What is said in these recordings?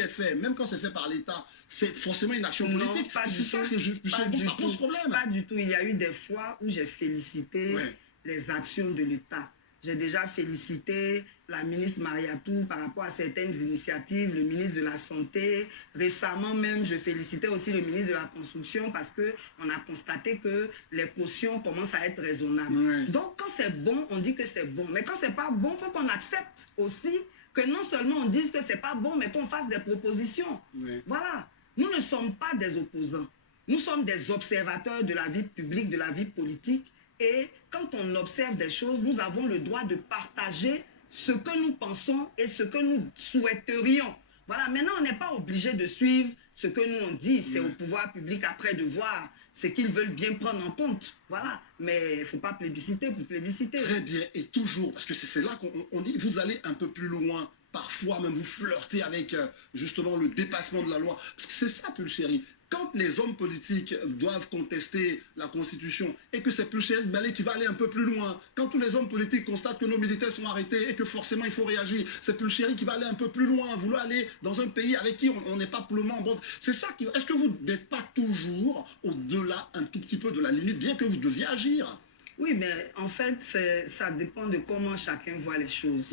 est fait, même quand c'est fait par l'État, c'est forcément une action politique. C'est ça que ça pose problème. Pas du tout. Il y a eu des fois où j'ai félicité les actions de l'État. J'ai déjà félicité la ministre Mariatou par rapport à certaines initiatives, le ministre de la Santé. Récemment même, je félicitais aussi le ministre de la Construction parce qu'on a constaté que les cautions commencent à être raisonnables. Donc, quand c'est bon, on dit que c'est bon. Mais quand c'est pas bon, il faut qu'on accepte aussi que non seulement on dise que c'est pas bon, mais qu'on fasse des propositions. Voilà. Nous ne sommes pas des opposants. Nous sommes des observateurs de la vie publique, de la vie politique. Et quand on observe des choses, nous avons le droit de partager ce que nous pensons et ce que nous souhaiterions. Voilà, maintenant, on n'est pas obligé de suivre ce que nous on dit. C'est au pouvoir public après de voir ce qu'ils veulent bien prendre en compte. Voilà, mais il ne faut pas plébisciter pour plébisciter. Très bien, et toujours, parce que c'est là qu'on dit, vous allez un peu plus loin. Parfois même vous flirtez avec justement le dépassement de la loi. Parce que c'est ça, Pulchéry. Quand les hommes politiques doivent contester la Constitution et que c'est Pulchéry Baldé qui va aller un peu plus loin, quand tous les hommes politiques constatent que nos militaires sont arrêtés et que forcément il faut réagir, c'est Pulchéry qui va aller un peu plus loin, vouloir aller dans un pays avec qui on n'est pas pour le moment en bande. C'est ça qui... Est-ce que vous n'êtes pas toujours au-delà un tout petit peu de la limite, bien que vous deviez agir? Oui, mais en fait, ça dépend de comment chacun voit les choses.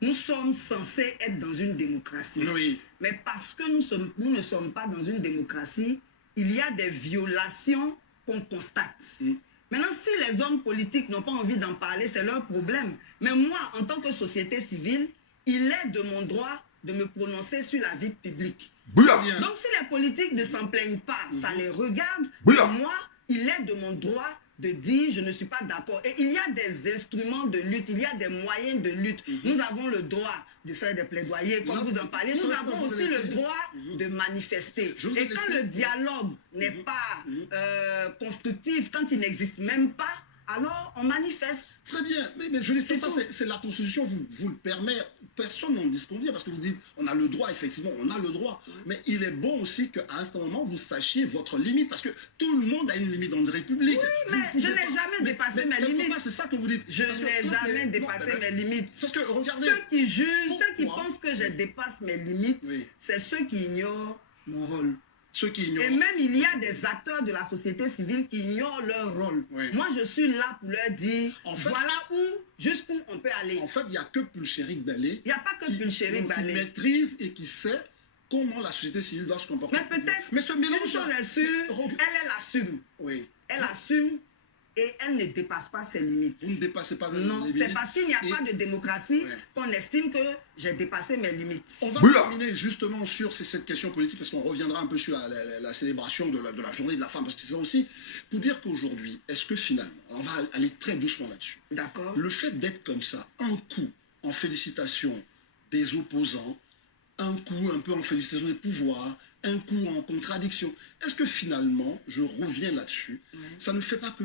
Nous sommes censés être dans une démocratie. Mais parce que nous ne sommes pas dans une démocratie, il y a des violations qu'on constate. Maintenant, si les hommes politiques n'ont pas envie d'en parler, c'est leur problème. Mais moi, en tant que société civile, il est de mon droit de me prononcer sur la vie publique. Donc, si les politiques ne s'en plaignent pas, ça les regarde. Moi, il est de mon droit de dire je ne suis pas d'accord. Et il y a des instruments de lutte, il y a des moyens de lutte. Nous avons le droit de faire des plaidoyers, comme vous en parlez. Nous avons aussi le droit de manifester. Et quand le dialogue n'est pas constructif, quand il n'existe même pas, alors on manifeste. Très bien, mais je dis ça, c'est la Constitution vous le permet, personne n'en disconvient, parce que vous dites, on a le droit, effectivement, on a le droit, mais il est bon aussi qu'à un certain moment, vous sachiez votre limite, parce que tout le monde a une limite dans une république. Oui, mais je n'ai jamais dépassé mes limites. C'est ça que vous dites. Je n'ai jamais dépassé mes limites. Parce que, regardez... Ceux qui jugent, ceux qui pensent que je dépasse mes limites, c'est ceux qui ignorent mon rôle. Ceux qui ignorent. Et même il y a des acteurs de la société civile qui ignorent leur rôle. Moi, je suis là pour leur dire, en fait, voilà jusqu'où on peut aller. En fait, il n'y a que Pulchéry Baldé. Il n'y a pas que Pulchéry Baldé. Qui maîtrise et qui sait comment la société civile doit se comporter. Mais peut-être, mais ce mélange, une chose est sûre, elle assume. Elle assume. Et elle ne dépasse pas ses limites. Vous ne dépassez pas vos limites? Non, c'est parce qu'il n'y a pas de démocratie qu'on estime que j'ai dépassé mes limites. On va terminer justement sur cette question politique, parce qu'on reviendra un peu sur la célébration de la journée de la femme, parce que c'est ça aussi, pour dire qu'aujourd'hui, est-ce que finalement, on va aller très doucement là-dessus. D'accord. Le fait d'être comme ça, un coup en félicitations des opposants, un coup un peu en félicitations des pouvoirs, un coup en contradiction, est-ce que finalement, je reviens là-dessus, ça ne fait pas que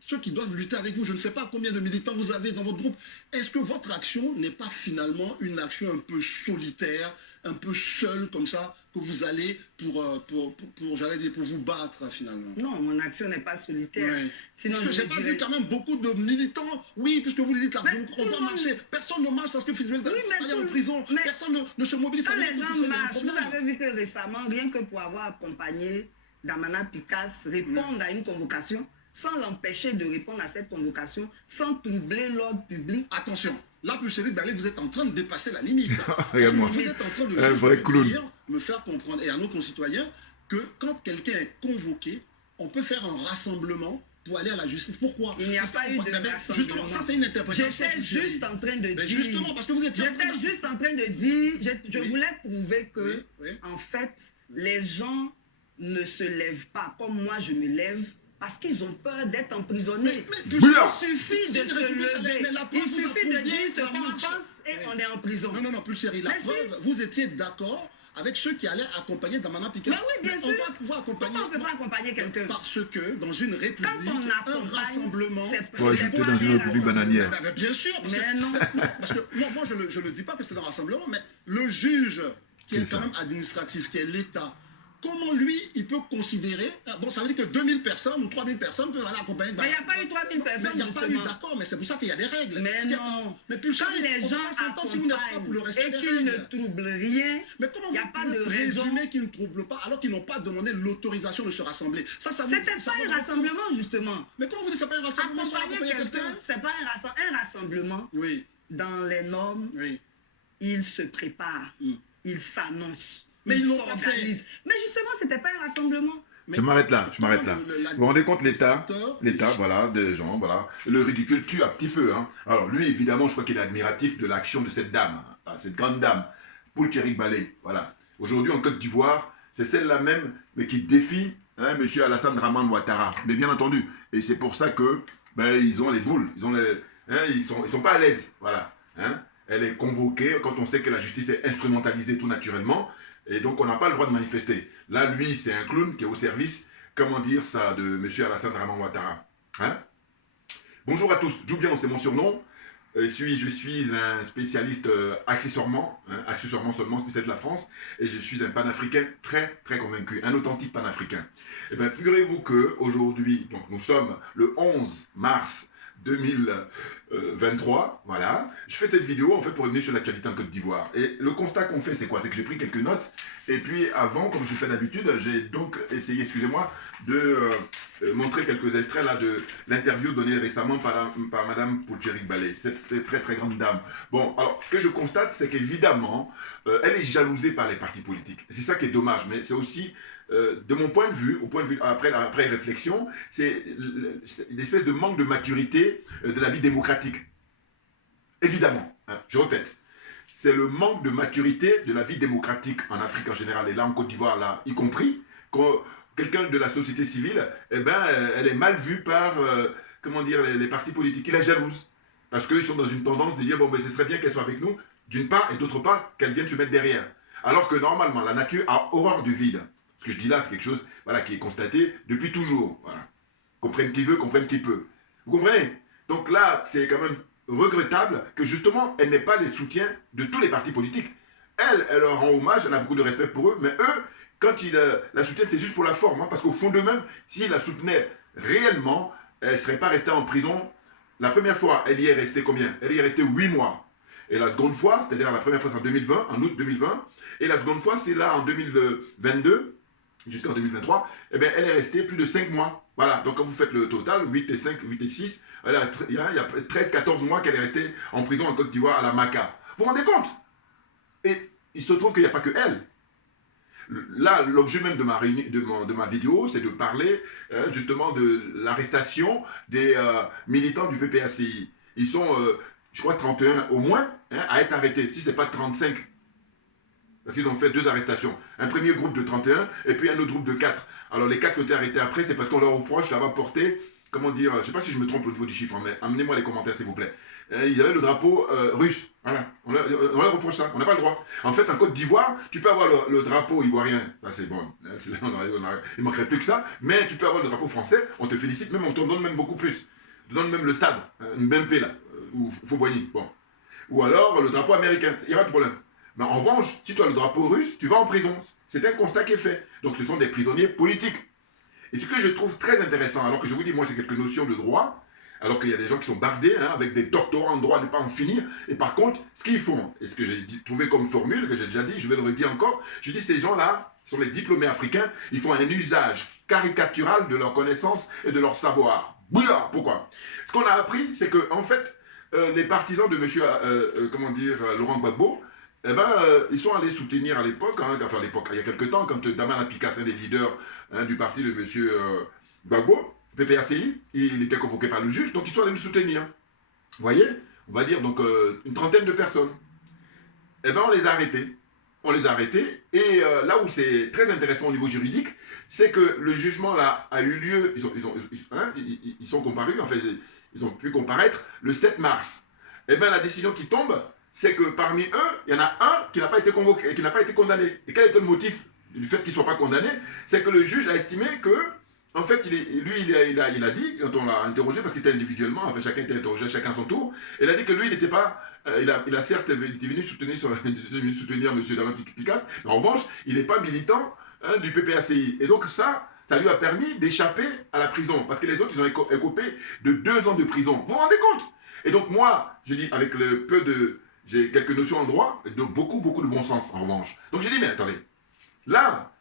ceux qui doivent lutter avec vous, je ne sais pas combien de militants vous avez dans votre groupe, est-ce que votre action n'est pas finalement une action un peu solitaire, un peu seule comme ça, que vous allez j'allais dire, pour vous battre finalement? Non, mon action n'est pas solitaire. Sinon, parce que j'ai pas vu quand même beaucoup de militants, puisque vous dites là, on doit marcher, personne ne marche parce que Philippe va aller en prison, personne ne se mobilise. Quand les gens marchent, vous avez vu que récemment, rien que pour avoir accompagné Damana Picasse répondre à une convocation, sans l'empêcher de répondre à cette convocation, sans troubler l'ordre public. Attention, là, Pulchéry Baldé, vous êtes en train de dépasser la limite. Regarde-moi, vous êtes en train de un vrai clown. Me faire comprendre, et à nos concitoyens, que quand quelqu'un est convoqué, on peut faire un rassemblement pour aller à la justice. Pourquoi? Il n'y a pas eu de rassemblement. Justement, ça c'est une interprétation. J'étais juste en train de dire... Justement, parce que vous étiez... J'étais juste en train de dire... Je voulais prouver que, en fait, les gens ne se lèvent pas comme moi je me lève, parce qu'ils ont peur d'être emprisonnés. Il suffit de se lever. Il suffit de dire ce qu'on pense et on est en prison. Non, Pulchéry, la preuve, vous étiez d'accord avec ceux qui allaient accompagner Damana Picasse. Mais oui, bien sûr. On va pouvoir accompagner... Pourquoi on ne peut pas accompagner quelqu'un? Parce que dans une république, un rassemblement... j'étais dans une république bananière. Bien sûr. Parce mais non. Parce que moi, je ne dis pas que c'est un rassemblement, mais le juge qui est quand même administratif, qui est l'État, comment lui, il peut considérer, bon, ça veut dire que 2000 personnes ou 3000 personnes peuvent aller accompagner. Mais il n'y a pas eu 3000 personnes, il n'y a pas eu, justement. d'accord, mais c'est pour ça qu'il y a des règles. Mais non. Mais plus Quand les gens si vous n'êtes pas pour le respect et des qu'ils ne règles. troublent rien, Mais comment il n'y a vous pas pouvez de raison. présumer qu'ils ne troublent pas alors qu'ils n'ont pas demandé l'autorisation de se rassembler? C'était pas un rassemblement, justement. Mais comment vous dites que c'est pas un rassemblement? Accompagner quelqu'un, c'est pas un rassemblement. Oui. Dans les normes, Oui. il se prépare, il s'annonce, mais il ils l'ont pas fait. s'organise. Mais justement, c'était pas un rassemblement. Je m'arrête là. Vous vous rendez compte, l'État, voilà, des gens, voilà. Le ridicule tue à petit feu. Hein. Alors lui, évidemment, je crois qu'il est admiratif de l'action de cette dame, hein, cette grande dame, Poul-Tchérik Balé. Voilà. Aujourd'hui, en Côte d'Ivoire, c'est celle-là même, mais qui défie M. Alassane Dramane Ouattara. Mais bien entendu. Et c'est pour ça que ils ont les boules, ils sont pas à l'aise. Voilà. Hein. Elle est convoquée quand on sait que la justice est instrumentalisée tout naturellement. Et donc, on n'a pas le droit de manifester. Là, lui, c'est un clown qui est au service, comment dire ça, de M. Alassane Dramane Ouattara. Hein? Bonjour à tous. Djoubian, c'est mon surnom. Je suis un spécialiste accessoirement seulement spécialiste de la France. Et je suis un panafricain très, très convaincu. Un authentique panafricain. Eh bien, figurez-vous qu'aujourd'hui, donc nous sommes le 11 mars 2023, voilà. Je fais cette vidéo en fait pour revenir sur l'actualité en Côte d'Ivoire. Et le constat qu'on fait, c'est quoi? C'est que j'ai pris quelques notes. Et puis avant, comme je fais d'habitude, j'ai donc essayé, excusez-moi, de montrer quelques extraits là de l'interview donnée récemment par Madame Poul-Tchérik Balé, cette très très grande dame. Bon, alors ce que je constate, c'est qu'évidemment, elle est jalousée par les partis politiques. C'est ça qui est dommage, mais c'est aussi de mon point de vue, après réflexion, c'est une espèce de manque de maturité de la vie démocratique. Évidemment, hein, je répète, c'est le manque de maturité de la vie démocratique en Afrique en général, et là en Côte d'Ivoire, là, y compris, quand quelqu'un de la société civile, elle est mal vue par, comment dire, les partis politiques. Ils la jalousent, parce qu'ils sont dans une tendance de dire, bon, ce serait bien qu'elle soit avec nous, d'une part, et d'autre part, qu'elle vienne se mettre derrière. Alors que normalement, la nature a horreur du vide. Ce que je dis là, c'est quelque chose voilà, qui est constaté depuis toujours. Voilà. Comprenne qui veut, comprenne qui peut. Vous comprenez? Donc là, c'est quand même regrettable que justement, elle n'ait pas les soutiens de tous les partis politiques. Elle leur rend hommage, elle a beaucoup de respect pour eux, mais eux, quand ils la soutiennent, c'est juste pour la forme. Hein, parce qu'au fond d'eux-mêmes, s'ils la soutenaient réellement, elle ne serait pas restée en prison. La première fois, elle y est restée combien? Elle y est restée 8 mois. Et la seconde fois, c'est-à-dire la première fois, c'est en 2020, en août 2020. Et la seconde fois, c'est là en 2022. Jusqu'en 2023, eh bien, elle est restée plus de 5 mois. Voilà, donc quand vous faites le total, 8 et 5, 8 et 6, il y a 13-14 mois qu'elle est restée en prison en Côte d'Ivoire à la Maca. Vous vous rendez compte? Et il se trouve qu'il n'y a pas que elle. Là, l'objet même de ma vidéo, c'est de parler justement de l'arrestation des militants du PPACI. Ils sont, je crois, 31 au moins à être arrêtés. Si ce n'est pas 35. Parce qu'ils ont fait 2 arrestations. Un premier groupe de 31 et puis un autre groupe de 4. Alors les 4 qui ont été arrêtés après, c'est parce qu'on leur reproche d'avoir porté, comment dire, je ne sais pas si je me trompe au niveau du chiffre, mais amenez-moi les commentaires s'il vous plaît. Ils avaient le drapeau russe. Voilà. On leur reproche ça. On n'a pas le droit. En fait, en Côte d'Ivoire, tu peux avoir le drapeau ivoirien. Ça c'est bon. Il ne manquerait plus que ça. Mais tu peux avoir le drapeau français. On te félicite même, on te donne même beaucoup plus. On te donne même le stade, Mbempe là, ou Fauboigny. Bon. Ou alors le drapeau américain. Il n'y a pas de problème. Mais en revanche, si tu as le drapeau russe, tu vas en prison. C'est un constat qui est fait. Donc ce sont des prisonniers politiques. Et ce que je trouve très intéressant, alors que je vous dis, moi j'ai quelques notions de droit, alors qu'il y a des gens qui sont bardés, avec des doctorats en droit à ne pas en finir, et par contre, ce qu'ils font, et ce que j'ai trouvé comme formule, que j'ai déjà dit, je vais le redire encore, je dis ces gens-là, sont les diplômés africains, ils font un usage caricatural de leurs connaissances et de leur savoir. Bouillard, pourquoi? Ce qu'on a appris, c'est que en fait, les partisans de monsieur, Laurent Gbagbo, ils sont allés soutenir à l'époque, il y a quelques temps, quand Damana Picasse, un des leaders du parti de M. Gbagbo, PPACI, il était convoqué par le juge, donc ils sont allés le soutenir. Vous voyez? On va dire donc une trentaine de personnes. On les a arrêtés. On les a arrêtés, et là où c'est très intéressant au niveau juridique, c'est que le jugement là a eu lieu, ils sont comparus, en fait, ils ont pu comparaître le 7 mars. La décision qui tombe, c'est que parmi eux, il y en a un qui n'a pas été convoqué, qui n'a pas été condamné. Et quel était le motif du fait qu'ils ne soient pas condamnés? C'est que le juge a estimé que, en fait, il a dit, quand on l'a interrogé, parce qu'il était individuellement, en fait, chacun était interrogé, chacun son tour, il a dit que lui, il n'était pas, il a certes été venu soutenir M. Damien Picasse, mais en revanche, il n'est pas militant hein, du PPACI. Et donc ça lui a permis d'échapper à la prison. Parce que les autres, ils ont écopé de 2 ans de prison. Vous vous rendez compte? Et donc moi, je dis, avec le peu de... J'ai quelques notions en droit, de beaucoup de bon sens, en revanche. Donc j'ai dit, mais attendez, là,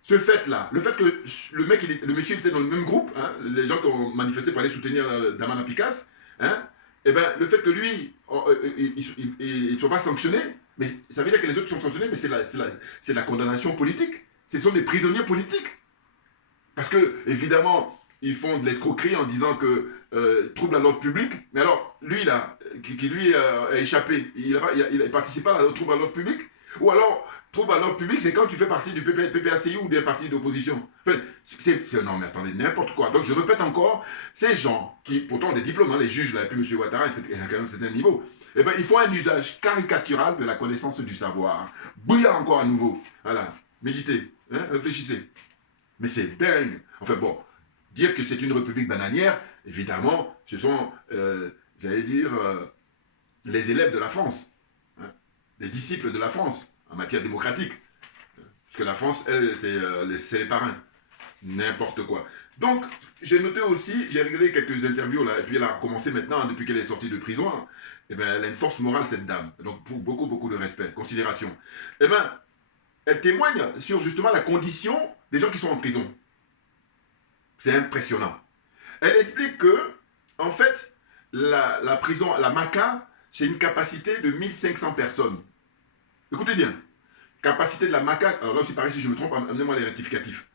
ce fait-là, le fait que le monsieur était dans le même groupe, hein, les gens qui ont manifesté pour aller soutenir Damana Picasse, hein, et ben, le fait que lui, il ne soit pas sanctionné, mais ça veut dire que les autres sont sanctionnés, mais c'est la condamnation politique. Ce sont des prisonniers politiques. Parce que, évidemment, ils font de l'escroquerie en disant que trouble à l'ordre public, mais alors, lui, là, qui lui a échappé, il ne participe pas au trouble à l'ordre public, ou alors, trouble à l'ordre public, c'est quand tu fais partie du PPACI ou des partis d'opposition. Enfin, non, mais attendez, n'importe quoi. Donc, je répète encore, ces gens qui, pourtant, ont des diplômes, hein, les juges, là, et puis M. Ouattara, il a quand même un certain niveau, eh ben, ils font un usage caricatural de la connaissance du savoir. Bouillard encore à nouveau. Voilà, méditez, hein, réfléchissez. Mais c'est dingue. Enfin bon, dire que c'est une république bananière, évidemment, ce sont, j'allais dire, les élèves de la France, hein, les disciples de la France en matière démocratique. Parce que la France, elle, c'est les parrains. N'importe quoi. Donc, j'ai noté aussi, j'ai regardé quelques interviews là, et puis elle a commencé maintenant, depuis qu'elle est sortie de prison, hein, et ben, elle a une force morale, cette dame. Donc, pour beaucoup de respect, considération. Et ben, elle témoigne sur justement la condition des gens qui sont en prison. C'est impressionnant. Elle explique que, en fait, la prison, la MACA, c'est une capacité de 1500 personnes. Écoutez bien. Capacité de la MACA, alors là aussi pareil, si je me trompe, amenez-moi les rectificatifs.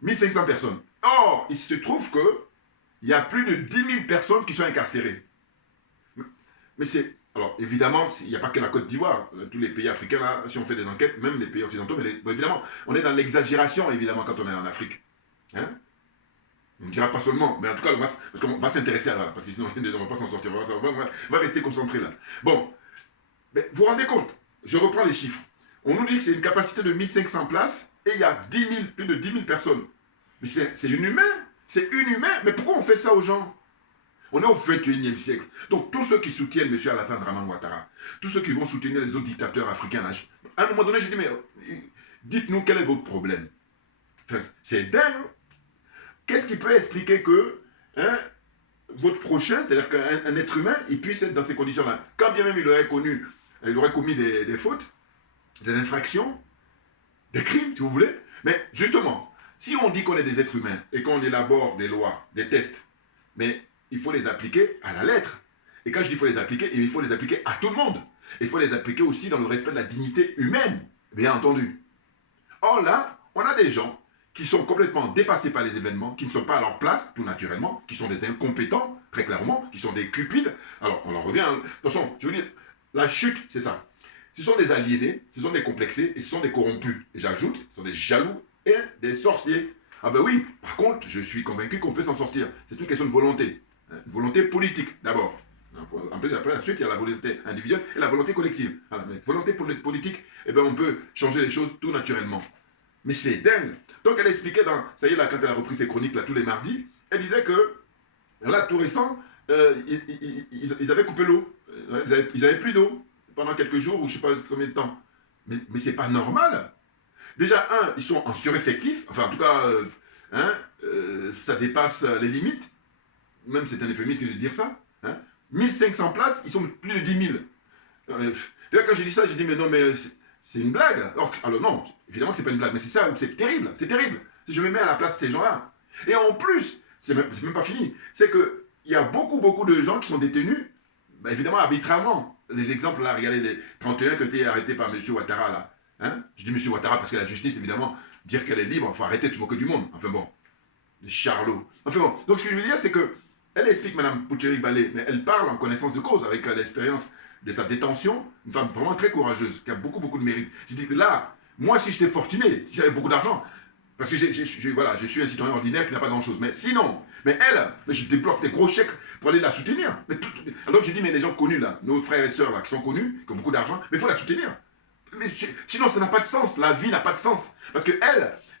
1500 personnes. Or, il se trouve qu'il y a plus de 10 000 personnes qui sont incarcérées. Mais c'est... Alors, évidemment, il n'y a pas que la Côte d'Ivoire. Tous les pays africains, là, si on fait des enquêtes, même les pays occidentaux, mais bon, évidemment, on est dans l'exagération, évidemment, quand on est en Afrique. Hein? On ne dira pas seulement, mais en tout cas, parce qu'on va s'intéresser à ça, parce que sinon, on ne va pas s'en sortir. On va rester concentré là. Bon, mais vous vous rendez compte? Je reprends les chiffres. On nous dit que c'est une capacité de 1500 places, et il y a plus de 10 000 personnes. Mais c'est inhumain. C'est inhumain. Mais pourquoi on fait ça aux gens? On est au 21e siècle. Donc, tous ceux qui soutiennent M. Alassane Draman Ouattara, tous ceux qui vont soutenir les autres dictateurs africains, là, à un moment donné, je dis, mais dites-nous quel est votre problème. Enfin, c'est dingue. Qu'est-ce qui peut expliquer que votre prochain, c'est-à-dire qu'un être humain, il puisse être dans ces conditions-là? Quand bien même il aurait commis des fautes, des infractions, des crimes, si vous voulez. Mais justement, si on dit qu'on est des êtres humains et qu'on élabore des lois, des tests, mais il faut les appliquer à la lettre. Et quand je dis qu'il faut les appliquer, il faut les appliquer à tout le monde. Il faut les appliquer aussi dans le respect de la dignité humaine, bien entendu. Or là, on a des gens qui sont complètement dépassés par les événements, qui ne sont pas à leur place, tout naturellement, qui sont des incompétents, très clairement, qui sont des cupides. Alors, on en revient... Attention, je veux dire, la chute, c'est ça. Ce sont des aliénés, ce sont des complexés, et ce sont des corrompus. Et j'ajoute, ce sont des jaloux et des sorciers. Ah ben oui, par contre, je suis convaincu qu'on peut s'en sortir. C'est une question de volonté. Une volonté politique, d'abord. Après, la suite, il y a la volonté individuelle et la volonté collective. Voilà. Mais volonté politique, eh ben, on peut changer les choses tout naturellement. Mais c'est dingue. Donc, elle expliquait ça y est, là, quand elle a repris ses chroniques, là, tous les mardis, elle disait que, là, tout récent, ils avaient coupé l'eau. Ils avaient plus d'eau pendant quelques jours, ou je ne sais pas combien de temps. Mais c'est pas normal. Déjà, ils sont en sureffectif. Enfin, en tout cas, ça dépasse les limites. Même c'est un euphémisme de dire ça. 1500 places, ils sont plus de 10 000. D'ailleurs, quand je dis ça, je dis, mais non, mais c'est une blague. Alors non, évidemment que c'est pas une blague, mais c'est ça, c'est terrible, c'est terrible. Si je me mets à la place de ces gens-là. Et en plus, c'est même pas fini, c'est qu'il y a beaucoup de gens qui sont détenus, bah, évidemment, arbitrairement. Les exemples, là, regardez, les 31 qui ont été arrêtés par M. Ouattara, là. Je dis M. Ouattara parce que la justice, évidemment, dire qu'elle est libre, il faut arrêter de se moquer du monde. Enfin bon, les charlots. Enfin bon, donc ce que je veux dire, c'est que elle explique, Mme Poucherik-Balé, mais elle parle en connaissance de cause, avec l'expérience de sa détention, une femme vraiment très courageuse, qui a beaucoup de mérite. Je dis que là, moi, si j'étais fortuné, si j'avais beaucoup d'argent, parce que voilà, je suis un citoyen ordinaire qui n'a pas grand-chose, mais sinon, mais je débloque des gros chèques pour aller la soutenir. Alors je dis, mais les gens connus, là, nos frères et sœurs, là, qui sont connus, qui ont beaucoup d'argent, mais il faut la soutenir. Mais sinon, ça n'a pas de sens, la vie n'a pas de sens. Parce qu'elle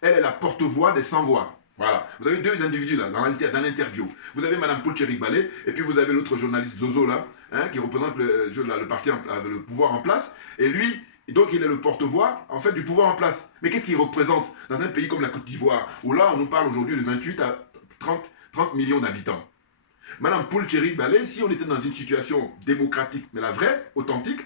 est la porte-voix des sans-voix. Voilà. Vous avez deux individus là, dans l'interview. Vous avez Mme Poucherik-Balé, et puis vous avez l'autre journaliste Zozo là, qui représente le parti, le pouvoir en place. Et lui, Et donc, il est le porte-voix, en fait, du pouvoir en place. Mais qu'est-ce qu'il représente dans un pays comme la Côte d'Ivoire, où là, on nous parle aujourd'hui de 28 à 30 millions d'habitants. Madame Paul Thierry Ballet, si on était dans une situation démocratique, mais la vraie, authentique,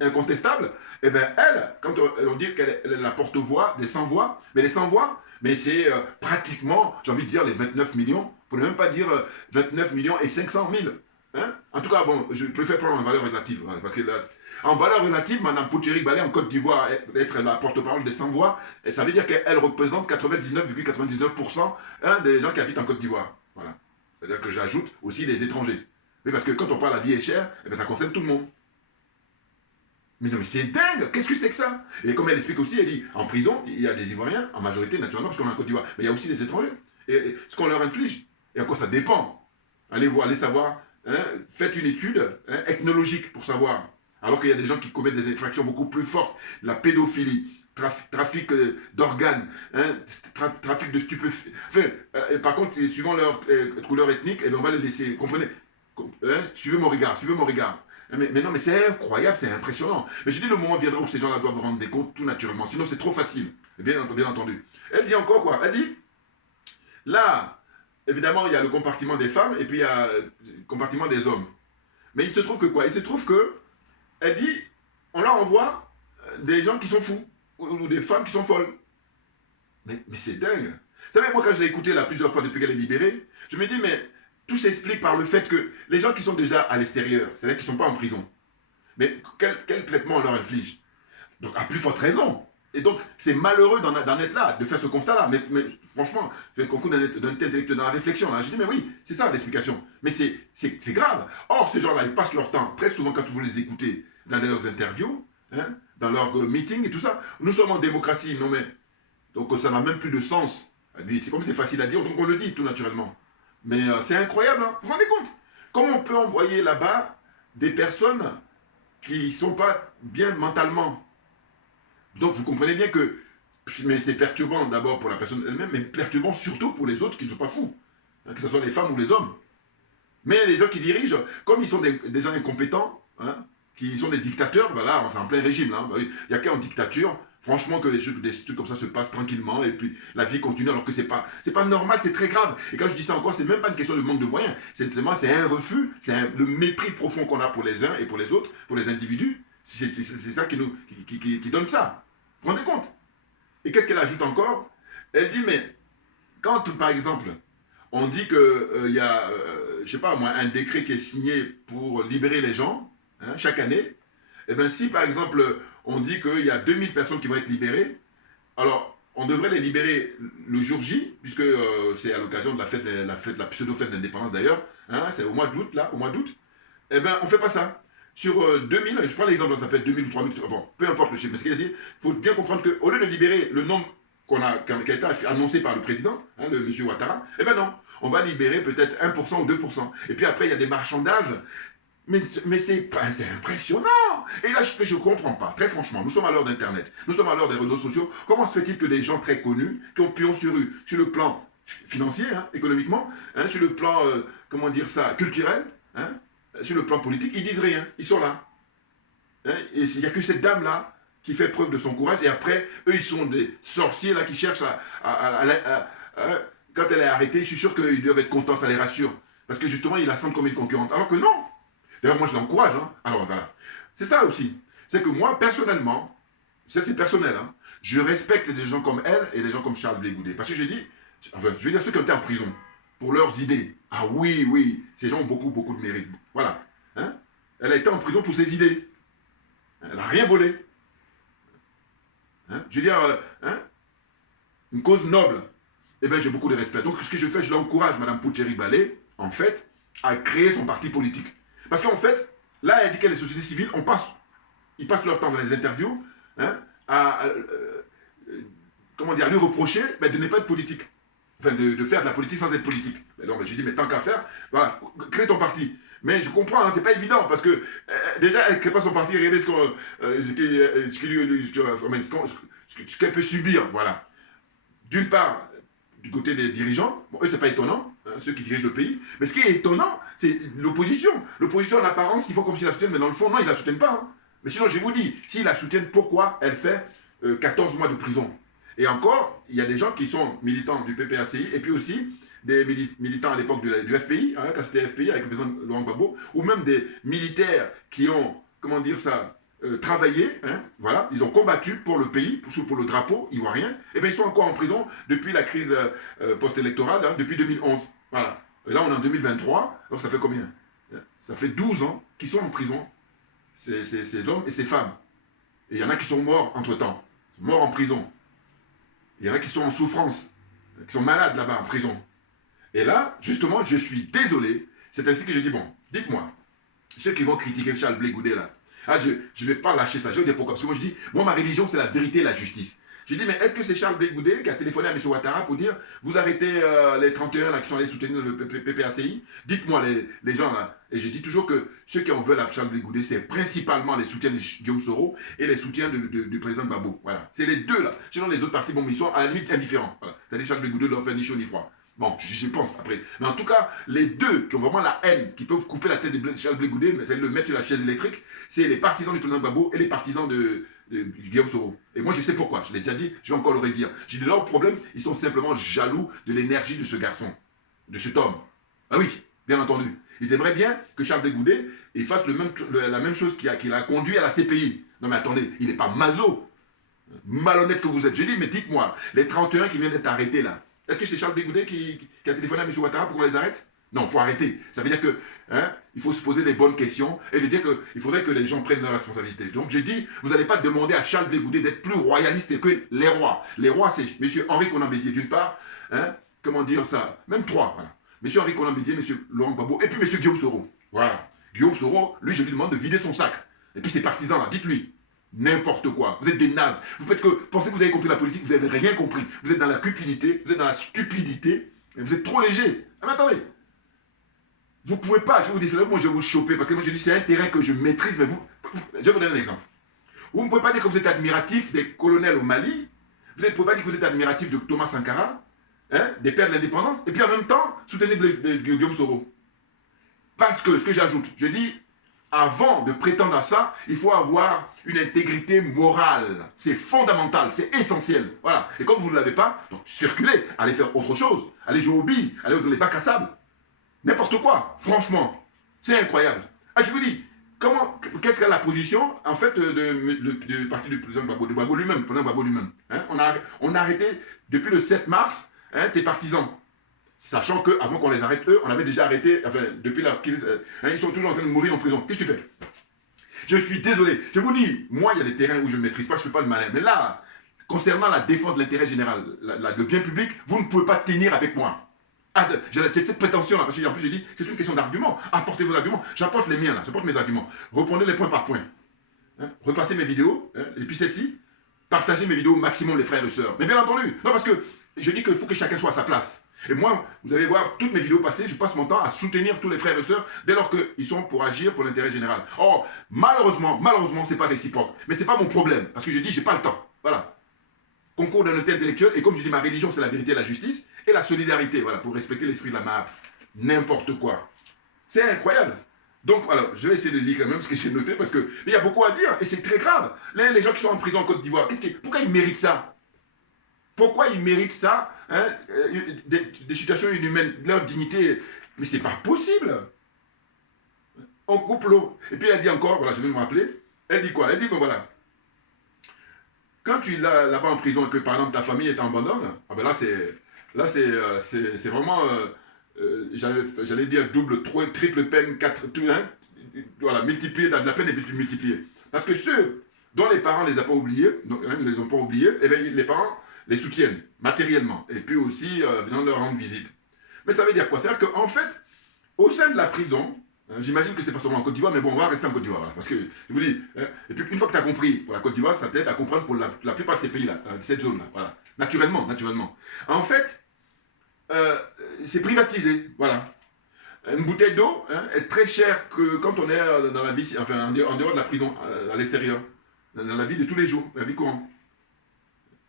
incontestable, eh bien, elle, quand on dit qu'elle est la porte-voix des sans-voix, mais les sans-voix, mais c'est pratiquement, j'ai envie de dire, les 29 millions, pour ne même pas dire 29 millions et 500 000. Hein? En tout cas, bon, je préfère prendre en valeur relative, hein, parce que là, en valeur relative, Mme Poutcherik Balé en Côte d'Ivoire, être la porte-parole des sans-voix, ça veut dire qu'elle représente 99,99% des gens qui habitent en Côte d'Ivoire. Voilà. C'est-à-dire que j'ajoute aussi les étrangers. Oui, parce que quand on parle la vie est chère, eh bien, ça concerne tout le monde. Mais non, mais c'est dingue. Qu'est-ce que c'est que ça? Et comme elle explique aussi, elle dit, en prison, il y a des Ivoiriens, en majorité, naturellement, parce qu'on est en Côte d'Ivoire, mais il y a aussi des étrangers. Et ce qu'on leur inflige, et encore ça dépend. Allez voir, allez savoir, hein, faites une étude ethnologique pour savoir. Alors qu'il y a des gens qui commettent des infractions beaucoup plus fortes, la pédophilie, trafic d'organes, hein, trafic de stupéfiants. Enfin, par contre, suivant leur couleur ethnique, eh bien, on va les laisser, comprenez, suivez mon regard, suivez mon regard. Mais non, mais c'est incroyable, c'est impressionnant. Mais je dis, le moment viendra où ces gens-là doivent rendre des comptes tout naturellement. Sinon, c'est trop facile. Bien entendu. Elle dit encore quoi? Elle dit, là, évidemment, il y a le compartiment des femmes et puis il y a le compartiment des hommes. Mais il se trouve que quoi? Il se trouve que, elle dit, on leur envoie des gens qui sont fous ou des femmes qui sont folles. Mais c'est dingue. Vous savez, moi, quand je l'ai écouté là plusieurs fois depuis qu'elle est libérée, je me dis, mais tout s'explique par le fait que les gens qui sont déjà à l'extérieur, c'est-à-dire qui ne sont pas en prison, mais quel traitement on leur inflige? Donc, à plus forte raison. Et donc, c'est malheureux d'en être là, de faire ce constat-là. Mais franchement, je fais le concours d'un intellectuel dans la réflexion. Là. Je dis, mais oui, c'est ça l'explication. Mais c'est grave. Or, ces gens-là, ils passent leur temps, très souvent quand vous les écoutez, dans leurs interviews, hein, dans leurs meetings et tout ça. Nous sommes en démocratie, non mais... Donc, ça n'a même plus de sens. C'est comme c'est facile à dire, donc on le dit tout naturellement. Mais c'est incroyable, hein. Vous vous rendez compte? Comment on peut envoyer là-bas des personnes qui ne sont pas bien mentalement? Donc vous comprenez bien que mais c'est perturbant d'abord pour la personne elle-même, mais perturbant surtout pour les autres qui ne sont pas fous, hein, que ce soit les femmes ou les hommes. Mais les gens qui dirigent, comme ils sont des gens incompétents, hein, qui sont des dictateurs, ben là, c'est en plein régime. Là, il n'y a qu'en dictature, franchement, que des trucs comme ça se passent tranquillement et puis la vie continue alors que c'est pas normal, c'est très grave. Et quand je dis ça encore, c'est même pas une question de manque de moyens, c'est un refus, le mépris profond qu'on a pour les uns et pour les autres, pour les individus. C'est ça qui donne ça. Vous vous rendez compte? Et qu'est-ce qu'elle ajoute encore? Elle dit, mais quand, par exemple, on dit qu'il y a, je sais pas moi, un décret qui est signé pour libérer les gens, hein, chaque année, et bien si, par exemple, on dit qu'il y a 2000 personnes qui vont être libérées, alors, on devrait les libérer le jour J, puisque c'est à l'occasion de la pseudo-fête d'indépendance d'ailleurs, hein, c'est au mois d'août, là, au mois d'août, eh bien, on ne fait pas ça. Sur 2000, je prends l'exemple, ça peut être 2000 ou 3000, bon, peu importe le chiffre, mais ce qu'il a dit, il faut bien comprendre qu'au lieu de libérer le nombre qui a été annoncé par le président, hein, le monsieur Ouattara, eh bien non, on va libérer peut-être 1% ou 2%. Et puis après, il y a des marchandages, mais c'est impressionnant. Et là, je ne comprends pas, très franchement, nous sommes à l'heure d'Internet, nous sommes à l'heure des réseaux sociaux, comment se fait-il que des gens très connus, qui ont pion sur rue, sur le plan financier, hein, économiquement, hein, sur le plan, comment dire ça, culturel, hein, sur le plan politique, ils disent rien, ils sont là. Hein, et il n'y a que cette dame-là qui fait preuve de son courage, et après, eux, ils sont des sorciers là qui cherchent quand elle est arrêtée, je suis sûr qu'ils doivent être contents, ça les rassure. Parce que justement, ils la sentent comme une concurrente. Alors que non. D'ailleurs, moi, je l'encourage. Hein. Alors voilà. C'est ça aussi. C'est que moi, personnellement, ça c'est personnel, hein, je respecte des gens comme elle et des gens comme Charles Blé Goudé. Parce que je dis, enfin, je veux dire ceux qui ont été en prison pour leurs idées. Ah oui, ces gens ont beaucoup de mérite. Voilà. Hein? Elle a été en prison pour ses idées. Elle n'a rien volé. Hein? Je veux dire, une cause noble. Eh bien, j'ai beaucoup de respect. Donc, ce que je fais, je l'encourage, Mme Poutcherik Balé, en fait, à créer son parti politique. Parce qu'en fait, là, elle dit qu'elle est société civile, ils passent leur temps dans les interviews, hein, comment dire, à lui reprocher de ne pas être politique. Enfin, de faire de la politique sans être politique. Mais non, mais je dis, mais tant qu'à faire, voilà, crée ton parti. Mais je comprends, hein, c'est pas évident, parce que déjà, elle ne crée pas son parti, regardez ce qu'elle peut subir, voilà. D'une part, du côté des dirigeants, bon, eux, c'est pas étonnant, hein, ceux qui dirigent le pays, mais ce qui est étonnant, c'est l'opposition. L'opposition, en apparence, ils font comme s'ils la soutiennent, mais dans le fond, non, ils la soutiennent pas. Hein. Mais sinon, je vous dis, s'ils la soutiennent, pourquoi elle fait 14 mois de prison? Et encore, il y a des gens qui sont militants du PPACI et puis aussi des militants à l'époque du FPI, hein, quand c'était FPI avec le président Laurent Gbagbo, ou même des militaires qui ont, comment dire ça, travaillé, hein, voilà, ils ont combattu pour le pays, pour le drapeau ivoirien, et bien ils sont encore en prison depuis la crise post-électorale, hein, depuis 2011. Voilà. Et là, on est en 2023, donc ça fait combien? Ça fait 12 ans qu'ils sont en prison, ces hommes et ces femmes. Et il y en a qui sont morts entre-temps, morts en prison. Il y en a qui sont en souffrance, qui sont malades là-bas en prison. Et là, justement, je suis désolé. C'est ainsi que je dis, bon, dites-moi, ceux qui vont critiquer Charles Blé Goudé là, je ne vais pas lâcher ça. Je vais dire pourquoi. Parce que moi, je dis, moi, ma religion, c'est la vérité et la justice. Je dis, mais est-ce que c'est Charles Blé Goudé qui a téléphoné à M. Ouattara pour dire, vous arrêtez les 31 là, qui sont allés soutenir le PPACI? Dites-moi, les gens là. Et je dis toujours que ceux qui en veulent à Charles Blé Goudé, c'est principalement les soutiens de Guillaume Soro et les soutiens du président Gbagbo. Voilà. C'est les deux là. Sinon, les autres partis, bon, ils sont à la limite indifférents. Voilà. C'est-à-dire Charles Blé Goudé leur fait ni chaud ni froid. Bon, je pense après. Mais en tout cas, les deux qui ont vraiment la haine, qui peuvent couper la tête de Charles Blé Goudé, le mettre sur la chaise électrique, c'est les partisans du président Gbagbo et les partisans de Guillaume Soro. Et moi, je sais pourquoi. Je l'ai déjà dit, je vais encore le redire. J'ai dit, leur problème, ils sont simplement jaloux de l'énergie de ce garçon, de cet homme. Ah oui, bien entendu. Ils aimeraient bien que Charles Blé Goudé fasse la même chose qui l'a conduit à la CPI. Non mais attendez, il n'est pas maso. Malhonnête que vous êtes. J'ai dit, mais dites-moi, les 31 qui viennent d'être arrêtés là, est-ce que c'est Charles Blé Goudé qui a téléphoné à M. Ouattara pour qu'on les arrête? Non, il faut arrêter. Ça veut dire que il faut se poser les bonnes questions et de dire qu'il faudrait que les gens prennent leurs responsabilités. Donc j'ai dit, vous n'allez pas demander à Charles Blé Goudé d'être plus royaliste que les rois. Les rois, c'est M. Henri Konan Bédié d'une part, comment dire ça, même trois, voilà. M. Henri Konan Bédié, M. Laurent Gbagbo et puis M. Guillaume Soro. Voilà. Guillaume Soro, lui, je lui demande de vider son sac. Et puis ces partisans là, dites-lui. N'importe quoi. Vous êtes des nazes. Vous pensez que vous avez compris la politique, vous n'avez rien compris. Vous êtes dans la cupidité, vous êtes dans la stupidité, et vous êtes trop léger. Ah, mais attendez. Vous ne pouvez pas, je vous dis, c'est là où moi je vais vous choper, parce que moi je dis, c'est un terrain que je maîtrise, mais vous, je vais vous donner un exemple. Vous ne pouvez pas dire que vous êtes admiratif des colonels au Mali, vous ne pouvez pas dire que vous êtes admiratif de Thomas Sankara, des pères de l'indépendance, et puis en même temps, soutenir Guillaume Soro. Parce que, ce que j'ajoute, je dis, avant de prétendre à ça, il faut avoir une intégrité morale. C'est fondamental, c'est essentiel. Voilà. Et comme vous ne l'avez pas, donc circulez, allez faire autre chose. Allez jouer aux billes, allez dans les bacs à sable. N'importe quoi, franchement. C'est incroyable. Ah, je vous dis, qu'est-ce qu'est la position, en fait, du parti du président Gbagbo, de Gbagbo lui-même, président Gbagbo lui-même. On a arrêté, depuis le 7 mars, tes partisans. Sachant qu'avant qu'on les arrête, eux, on avait déjà arrêté, enfin, depuis la crise, ils sont toujours en train de mourir en prison. Qu'est-ce que tu fais? Je suis désolé. Je vous dis, moi, il y a des terrains où je ne maîtrise pas, je ne fais pas le malin. Mais là, concernant la défense de l'intérêt général, le bien public, vous ne pouvez pas tenir avec moi. Ah, j'ai cette prétention-là, parce qu'en plus, j'ai dit, c'est une question d'argument. Apportez vos arguments. J'apporte les miens, là. J'apporte mes arguments. Reprenez les point par point. Repassez mes vidéos, et puis celle-ci, partagez mes vidéos au maximum, les frères et sœurs. Mais bien entendu, non, parce que je dis qu'il faut que chacun soit à sa place. Et moi, vous allez voir, toutes mes vidéos passées, je passe mon temps à soutenir tous les frères et sœurs dès lors qu'ils sont pour agir pour l'intérêt général. Or, malheureusement, c'est pas réciproque. Mais c'est pas mon problème, parce que je dis, j'ai pas le temps. Voilà. Concours d'honnêteté intellectuelle, et comme je dis, ma religion, c'est la vérité et la justice, et la solidarité, voilà, pour respecter l'esprit de la Mahat. N'importe quoi. C'est incroyable. Donc, voilà, je vais essayer de lire quand même ce que j'ai noté, parce que il y a beaucoup à dire, et c'est très grave. Les gens qui sont en prison en Côte d'Ivoire, pourquoi ils méritent ça? Pourquoi ils méritent ça, des situations inhumaines, leur dignité? Mais c'est pas possible. On coupe l'eau. Et puis elle dit encore, voilà, je vais me rappeler, elle dit quoi? Elle dit, ben voilà, quand tu es là-bas en prison et que par exemple ta famille est en abandonne, ah ben là c'est vraiment, j'allais dire double, triple peine, tout, voilà, multiplier la peine et puis multiplier. Parce que ceux dont les parents ne les ont pas oubliés, eh bien les parents les soutiennent matériellement et puis aussi venant leur rendre visite. Mais ça veut dire quoi? C'est-à-dire qu'en fait, au sein de la prison, j'imagine que c'est pas seulement en Côte d'Ivoire, mais bon, on va rester en Côte d'Ivoire. Voilà, parce que, je vous dis, et puis une fois que tu as compris, pour la Côte d'Ivoire, ça t'aide à comprendre pour la plupart de ces pays-là, de cette zone-là. Voilà. Naturellement. En fait, c'est privatisé. Voilà. Une bouteille d'eau est très chère que quand on est dans la vie, enfin, en dehors de la prison, à l'extérieur, dans la vie de tous les jours, la vie courante.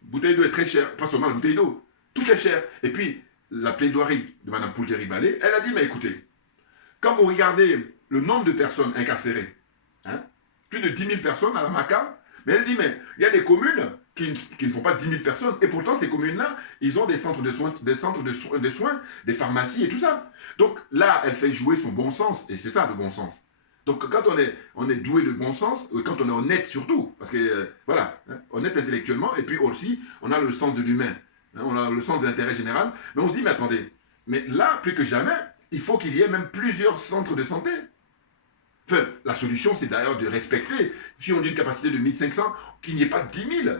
Bouteille d'eau est très chère, pas seulement la bouteille d'eau, tout est cher. Et puis, la plaidoirie de Mme Poulteri-Balé, elle a dit, mais écoutez, quand vous regardez le nombre de personnes incarcérées, plus de 10 000 personnes à la Maca. Mais elle dit, mais il y a des communes qui ne font pas 10 000 personnes. Et pourtant, ces communes-là, ils ont des centres de soins, des pharmacies et tout ça. Donc là, elle fait jouer son bon sens. Et c'est ça, le bon sens. Donc quand on est doué de bon sens, quand on est honnête surtout, parce que, voilà, hein, honnête intellectuellement, et puis aussi, on a le sens de l'humain. Hein, on a le sens de l'intérêt général. Mais on se dit, mais attendez, mais là, plus que jamais, il faut qu'il y ait même plusieurs centres de santé. Enfin, la solution, c'est d'ailleurs de respecter, si on dit une capacité de 1500, qu'il n'y ait pas 10 000.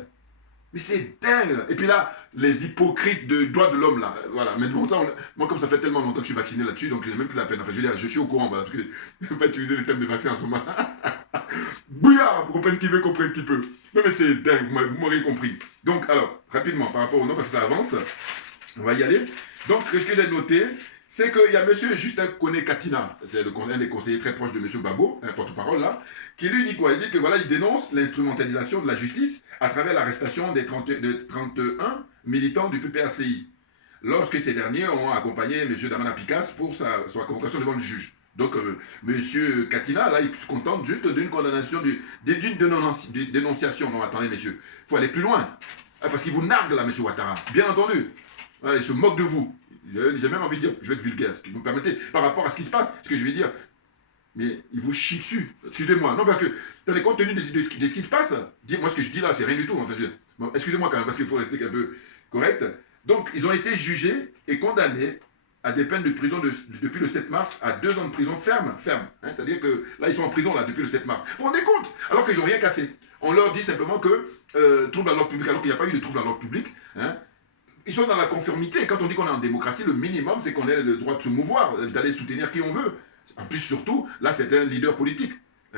Mais c'est dingue. Et puis là, les hypocrites de droits de l'homme, là, voilà. Mais longtemps, moi, comme ça fait tellement longtemps que je suis vacciné là-dessus, donc j'ai même plus la peine. Enfin, je veux dire, je suis au courant, voilà, parce que je ne vais pas utiliser le thème de vaccin en ce moment. Bouillard, pour comprendre qui veut, comprendre qui peut. Non, mais c'est dingue, vous m'aurez compris. Donc, alors, rapidement, par rapport au nom, parce que ça avance, on va y aller. Donc, ce que j'ai noté, c'est qu'il y a M. Justin Koné-Katina, c'est un des conseillers très proches de M. Gbagbo, un porte-parole là, qui lui dit quoi? Il dit que voilà, il dénonce l'instrumentalisation de la justice à travers l'arrestation des 31 militants du PPACI, lorsque ces derniers ont accompagné M. Damana Picasse pour sa convocation devant le juge. Donc, M. Katina, là, il se contente juste d'une condamnation, d'une dénonciation. Non, attendez, messieurs, il faut aller plus loin. Parce qu'il vous nargue là, M. Ouattara, bien entendu. Ouais, il se moque de vous. J'ai même envie de dire, je vais être vulgaire, si vous me permettez, par rapport à ce qui se passe, ce que je vais dire. Mais il vous chie dessus. Excusez-moi. Non, parce que dans les contenus de ce qui se passe, moi, ce que je dis là, c'est rien du tout. En fait. Bon, excusez-moi quand même, parce qu'il faut rester un peu correct. Donc, ils ont été jugés et condamnés à des peines de prison depuis le 7 mars à 2 ans de prison ferme. Hein, c'est-à-dire que là, ils sont en prison là, depuis le 7 mars. Vous vous rendez compte? Alors qu'ils n'ont rien cassé. On leur dit simplement que trouble à l'ordre public, alors qu'il n'y a pas eu de trouble à l'ordre public. Hein. Ils sont dans la conformité. Quand on dit qu'on est en démocratie, le minimum, c'est qu'on ait le droit de se mouvoir, d'aller soutenir qui on veut. En plus, surtout, là, c'est un leader politique.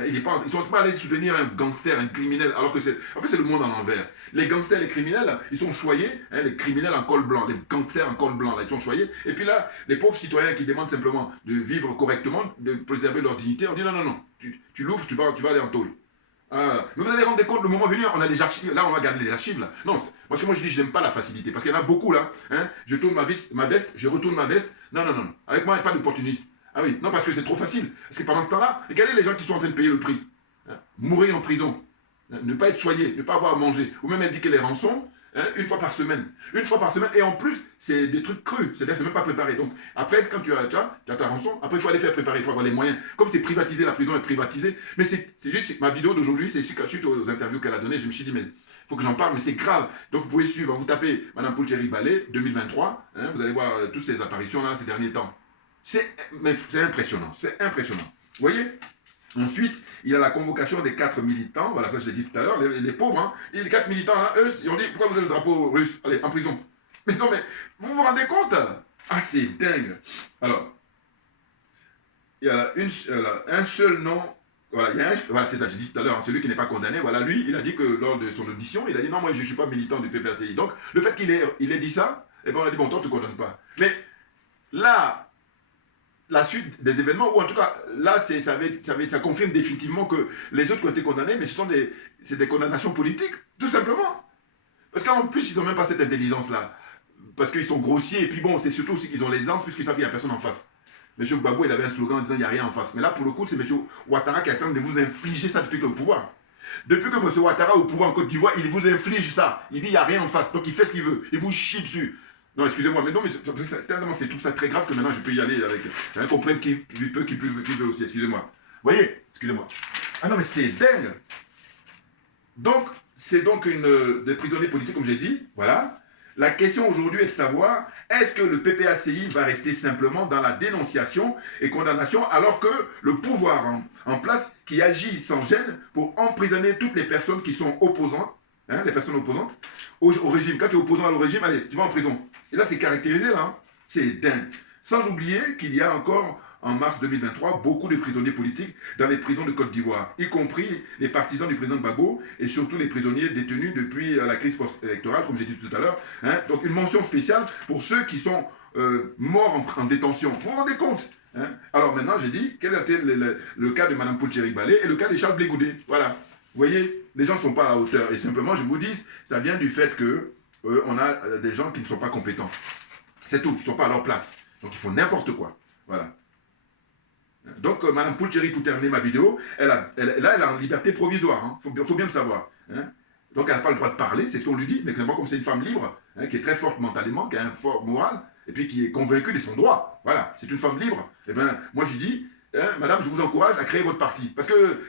Ils ne sont pas allés soutenir un gangster, un criminel, alors que c'est... En fait, c'est le monde à l'envers. Les gangsters, les criminels, ils sont choyés, hein, les criminels en col blanc, les gangsters en col blanc, là, ils sont choyés. Et puis là, les pauvres citoyens qui demandent simplement de vivre correctement, de préserver leur dignité, on dit non, non, non, tu l'ouvres, tu vas aller en tôle. Mais vous allez rendre compte, le moment venu, on a des archives, là on va garder les archives là. Non, parce que moi je dis, je n'aime pas la facilité, parce qu'il y en a beaucoup là, hein, je tourne ma veste, je retourne ma veste, non, non, non, avec moi il n'y a pas d'opportunisme. Ah oui, non, parce que c'est trop facile, parce que pendant ce temps-là, regardez les gens qui sont en train de payer le prix, hein, mourir en prison, hein, ne pas être soigné, ne pas avoir à manger, ou même indiquer les rançons, hein, une fois par semaine, et en plus, c'est des trucs crus, c'est-à-dire c'est même pas préparé. Donc après, quand tu as ta rançon, après il faut aller faire préparer, il faut avoir les moyens. Comme c'est privatisé, la prison est privatisée, mais c'est juste, ma vidéo d'aujourd'hui, c'est suite aux interviews qu'elle a données, je me suis dit, mais il faut que j'en parle, mais c'est grave. Donc vous pouvez suivre, vous tapez Madame Poulcheri Ballet 2023, hein, vous allez voir toutes ces apparitions là ces derniers temps. C'est impressionnant, c'est impressionnant. Vous voyez? Ensuite, il y a la convocation des 4 militants. Voilà, ça je l'ai dit tout à l'heure, les pauvres. Hein, et les 4 militants, là, eux, ils ont dit, pourquoi vous avez le drapeau russe? Allez, en prison. Mais non, mais vous vous rendez compte? Ah, c'est dingue. Alors, il y a un seul nom. Voilà, voilà c'est ça, j'ai dit tout à l'heure, hein, celui qui n'est pas condamné. Voilà, lui, il a dit que lors de son audition, il a dit, non, moi, je ne suis pas militant du PPACI. Donc, le fait qu'il ait dit ça, eh ben, on a dit, bon, toi, tu ne te condamnes pas. Mais là, la suite des événements, ou en tout cas, là, ça confirme définitivement que les autres qui ont été condamnés, mais c'est des condamnations politiques, tout simplement. Parce qu'en plus, ils n'ont même pas cette intelligence-là. Parce qu'ils sont grossiers, et puis bon, c'est surtout aussi qu'ils ont l'aisance, puisqu'ils savent qu'il n'y a personne en face. M. Gbagbo, il avait un slogan en disant, il n'y a rien en face. Mais là, pour le coup, c'est M. Ouattara qui est en train de vous infliger ça depuis que le pouvoir. Depuis que M. Ouattara est au pouvoir en Côte d'Ivoire, il vous inflige ça. Il dit, il n'y a rien en face. Donc, il fait ce qu'il veut. Il vous chie dessus. Non, excusez-moi, mais non, mais c'est tout ça très grave que maintenant je peux y aller avec. Comprendre qui peut, qui veut aussi, excusez-moi. Vous voyez, excusez-moi. Ah non, mais c'est dingue. Donc, c'est donc des prisonniers politiques, comme j'ai dit, voilà. La question aujourd'hui est de savoir, est-ce que le PPACI va rester simplement dans la dénonciation et condamnation, alors que le pouvoir en place, qui agit sans gêne pour emprisonner toutes les personnes qui sont opposantes, hein, les personnes opposantes au régime. Quand tu es opposant au régime, allez, tu vas en prison. Et là, c'est caractérisé, là. Hein. C'est dingue. Sans oublier qu'il y a encore, en mars 2023, beaucoup de prisonniers politiques dans les prisons de Côte d'Ivoire, y compris les partisans du président Gbagbo et surtout les prisonniers détenus depuis la crise post-électorale, comme j'ai dit tout à l'heure. Hein. Donc, une mention spéciale pour ceux qui sont morts en détention. Vous vous rendez compte? Hein. Alors maintenant, j'ai dit, quel était le cas de Mme Poulcheri Ballet et le cas de Charles Blé Goudé. Voilà. Vous voyez, les gens ne sont pas à la hauteur. Et simplement, je vous dis, ça vient du fait que on a des gens qui ne sont pas compétents. C'est tout, ils ne sont pas à leur place. Donc, ils font n'importe quoi. Voilà. Donc, Mme Poulcheri, pour terminer ma vidéo, là, elle est en liberté provisoire. Il faut bien le savoir. Hein. Donc, elle n'a pas le droit de parler, c'est ce qu'on lui dit. Mais clairement, comme c'est une femme libre, hein, qui est très forte mentalement, qui a un fort moral, et puis qui est convaincue de son droit. Voilà, c'est une femme libre. Eh bien, moi, je lui dis, hein, madame, je vous encourage à créer votre parti. Parce que,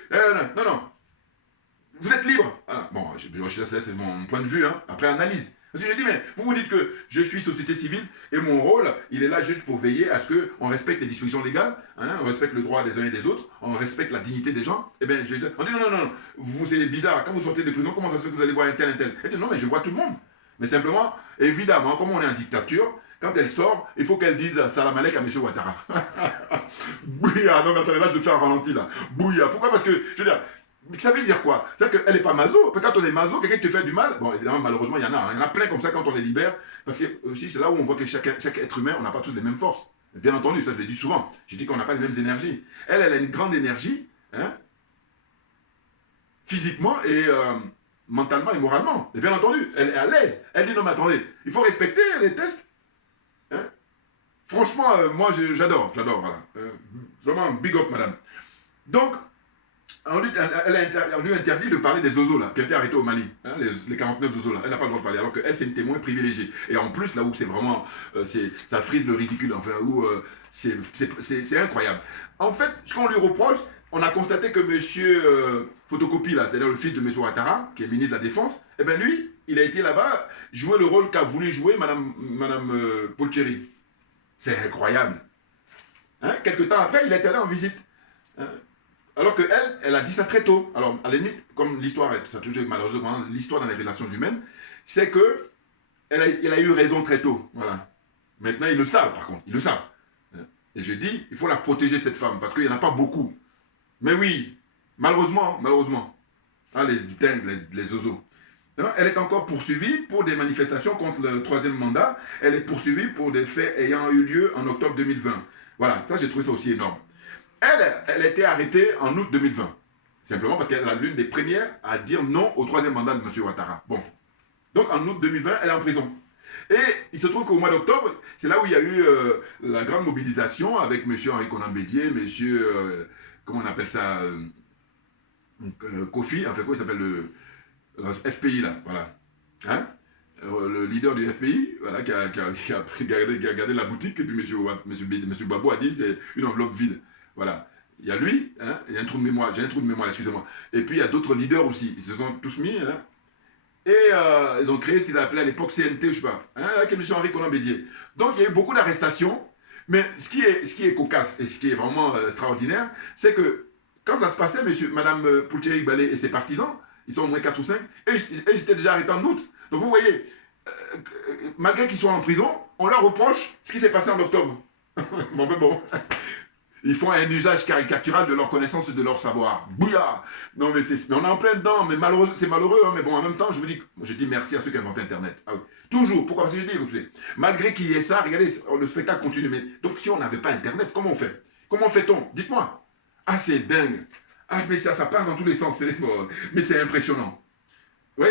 non, vous êtes libre. Voilà. Bon, c'est mon point de vue, hein, après analyse. Parce que je dis, mais vous vous dites que je suis société civile et mon rôle, il est là juste pour veiller à ce qu'on respecte les dispositions légales, hein, on respecte le droit des uns et des autres, on respecte la dignité des gens. Eh bien, on dit non, vous, c'est bizarre, quand vous sortez de prison, comment ça se fait que vous allez voir un tel? Elle dit non, mais je vois tout le monde. Mais simplement, évidemment, comme on est en dictature, quand elle sort, il faut qu'elle dise salam alek à M. Ouattara. Bouilla, non, mais attendez, là, je le fais en ralenti, là. Bouilla. Pourquoi? Parce que, je veux dire, ça veut dire quoi? C'est-à-dire qu'elle n'est pas maso. Quand on est maso, quelqu'un qui te fait du mal, bon, évidemment, malheureusement, il y en a. Hein. Il y en a plein comme ça quand on les libère. Parce que aussi, c'est là où on voit que chaque être humain, on n'a pas tous les mêmes forces. Bien entendu, ça je le dis souvent. Je dis qu'on n'a pas les mêmes énergies. Elle a une grande énergie, hein, physiquement et mentalement et moralement. Et bien entendu, elle est à l'aise. Elle dit non, mais attendez, il faut respecter les tests. Hein. Franchement, moi, j'adore, voilà. Vraiment, big up, madame. Donc, on lui interdit de parler des zozos là, qui ont été arrêtés au Mali, hein, les 49 zozos là. Elle n'a pas le droit de parler, alors qu'elle, c'est une témoin privilégiée. Et en plus, là où c'est vraiment, ça frise le ridicule, enfin, où c'est incroyable. En fait, ce qu'on lui reproche, on a constaté que monsieur Photocopie, là, c'est-à-dire le fils de monsieur Ouattara, qui est ministre de la Défense, eh bien lui, il a été là-bas, jouer le rôle qu'a voulu jouer madame Poulcheri. C'est incroyable. Hein? Quelque temps après, il est allé en visite. Hein? Alors qu'elle, elle a dit ça très tôt. Alors, à la limite, comme l'histoire, ça a toujours malheureusement, l'histoire dans les relations humaines, c'est que elle a eu raison très tôt. Voilà. Maintenant, ils le savent, par contre. Ils le savent. Et je dis, il faut la protéger, cette femme, parce qu'il n'y en a pas beaucoup. Mais oui, malheureusement. Ah, les dingues, les zozos. Elle est encore poursuivie pour des manifestations contre le 3e mandat. Elle est poursuivie pour des faits ayant eu lieu en octobre 2020. Voilà, ça, j'ai trouvé ça aussi énorme. Elle a été arrêtée en août 2020. Simplement parce qu'elle est l'une des premières à dire non au 3e mandat de M. Ouattara. Bon. Donc en août 2020, elle est en prison. Et il se trouve qu'au mois d'octobre, c'est là où il y a eu la grande mobilisation avec M. Henri Konan Bédié, M. Comment on appelle ça Kofi, enfin quoi il s'appelle le FPI là, voilà. Hein, le leader du FPI, voilà, qui a gardé la boutique, et puis M. Babou a dit c'est une enveloppe vide. Voilà. Il y a lui, hein, il y a un trou de mémoire, j'ai un trou de mémoire, excusez-moi. Et puis il y a d'autres leaders aussi, ils se sont tous mis, hein, et ils ont créé ce qu'ils appelaient à l'époque CNT, je sais pas, hein, avec M. Henri Konan Bédié. Donc il y a eu beaucoup d'arrestations, mais ce qui est cocasse et ce qui est vraiment extraordinaire, c'est que quand ça se passait, Mme Poulcheri Balé et ses partisans, ils sont au moins 4 ou 5, et ils étaient déjà arrêtés en août. Donc vous voyez, malgré qu'ils soient en prison, on leur reproche ce qui s'est passé en octobre. Bon, ben bon. Ils font un usage caricatural de leur connaissance et de leur savoir. Bouillard. Non, mais on est en plein dedans, mais c'est malheureux, hein, mais bon, en même temps, je dis merci à ceux qui ont inventé Internet. Ah oui. Toujours. Pourquoi? Parce que je dis, écoutez, malgré qu'il y ait ça, regardez, le spectacle continue. Mais donc, si on n'avait pas Internet, comment on fait? Comment fait-on? Dites-moi. Ah, c'est dingue. Ah, mais ça part dans tous les sens. Mais c'est impressionnant. Oui.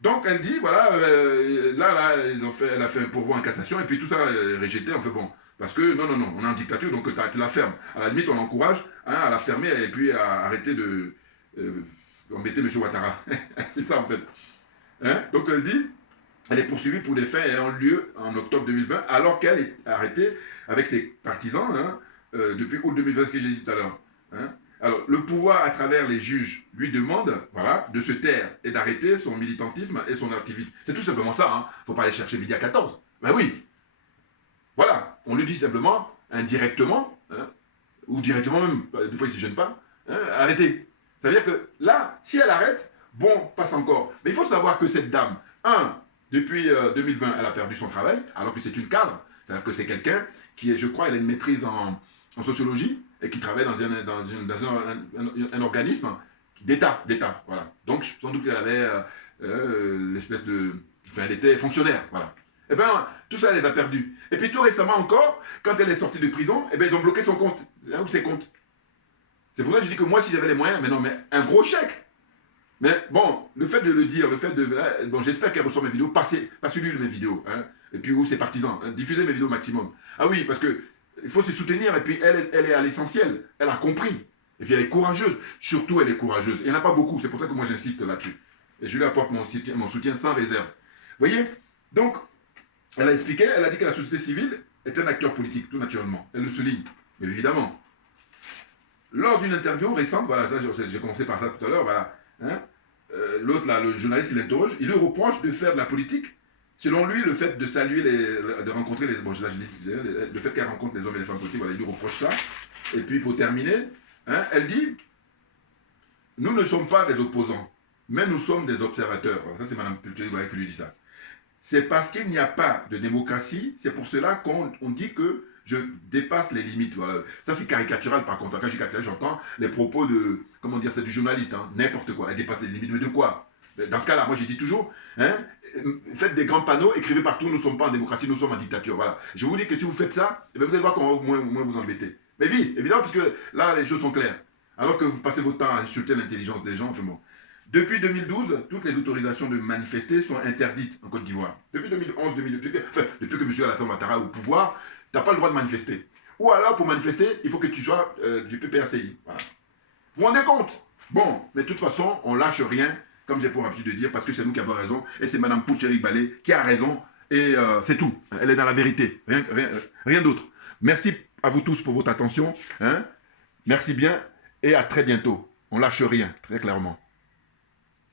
Donc, elle dit, voilà, là, elle a fait un pourvoi en cassation, et puis tout ça est rejeté. On fait bon. Parce que, non, on est en dictature, donc tu la fermes. À la limite, on l'encourage, hein, à la fermer et puis à arrêter de embêter M. Ouattara. C'est ça, en fait. Hein? Donc, elle dit, elle est poursuivie pour des faits ayant lieu en octobre 2020, alors qu'elle est arrêtée avec ses partisans, hein, depuis août 2020, ce que j'ai dit tout à l'heure. Hein? Alors, le pouvoir, à travers les juges, lui demande, voilà, de se taire et d'arrêter son militantisme et son activisme. C'est tout simplement ça, hein. Faut pas aller chercher midi à 14. Ben oui. Voilà, on lui dit simplement, indirectement, hein, ou directement même, des fois il ne se gêne pas, hein, arrêtez. Ça veut dire que là, si elle arrête, bon, passe encore. Mais il faut savoir que cette dame, depuis 2020, elle a perdu son travail, alors que c'est une cadre. C'est-à-dire que c'est quelqu'un qui est, je crois, elle a une maîtrise en sociologie, et qui travaille dans un organisme d'État, voilà. Donc, sans doute qu'elle avait l'espèce de... Enfin, elle était fonctionnaire, voilà. Eh bien, tout ça, elle les a perdus. Et puis tout récemment encore, quand elle est sortie de prison, eh bien, ils ont bloqué son compte, hein, ou ses comptes. C'est pour ça que je dis que moi, si j'avais les moyens, mais non, mais un gros chèque. Mais bon, le fait de le dire, le fait de... Bon, j'espère qu'elle reçoit mes vidéos, passez-lui mes vidéos, hein, et puis ou ses partisans, hein, diffusez mes vidéos au maximum. Ah oui, parce que Il faut se soutenir. Et puis, elle est à l'essentiel. Elle a compris. Et puis, elle est courageuse. Surtout, elle est courageuse. Il n'y en a pas beaucoup. C'est pour ça que moi, j'insiste là-dessus. Et je lui apporte mon soutien sans réserve. Vous voyez? Donc, elle a expliqué, elle a dit que la société civile est un acteur politique, tout naturellement. Elle le souligne. Mais évidemment. Lors d'une interview récente, voilà, ça, j'ai commencé par ça tout à l'heure, voilà. Hein, l'autre, là, le journaliste qui l'interroge, il lui reproche de faire de la politique. Selon lui, le fait de saluer, de rencontrer les... Bon, là, je dis, le fait qu'elle rencontre les hommes et les femmes politiques, voilà, il lui reproche ça. Et puis, pour terminer, hein, elle dit, nous ne sommes pas des opposants, mais nous sommes des observateurs. Voilà, ça, c'est Mme Pulcheri qui lui dit ça. C'est parce qu'il n'y a pas de démocratie, c'est pour cela qu'on dit que je dépasse les limites. Voilà. Ça, c'est caricatural, par contre. Quand je dis caricatural, j'entends les propos de... Comment dire? C'est du journaliste, hein, n'importe quoi. Elle dépasse les limites. Mais de quoi? Dans ce cas-là, moi, j'ai dit toujours, hein, faites des grands panneaux, écrivez partout, nous ne sommes pas en démocratie, nous sommes en dictature. Voilà. Je vous dis que si vous faites ça, eh bien, vous allez voir comment moins vous embêtez. Mais oui, évidemment, parce que là, les choses sont claires. Alors que vous passez votre temps à insulter l'intelligence des gens, enfin bon. Depuis 2012, toutes les autorisations de manifester sont interdites en Côte d'Ivoire. Depuis 2011, depuis que M. Alassane Ouattara est au pouvoir, tu n'as pas le droit de manifester. Ou alors, pour manifester, il faut que tu sois du PPRCI. Voilà. Vous vous rendez compte? Bon, mais de toute façon, on lâche rien, comme j'ai pour habitude de dire, parce que c'est nous qui avons raison, et c'est Mme Pulcheri Bale qui a raison, et c'est tout. Elle est dans la vérité, rien d'autre. Merci à vous tous pour votre attention. Hein? Merci bien, et à très bientôt. On lâche rien, très clairement.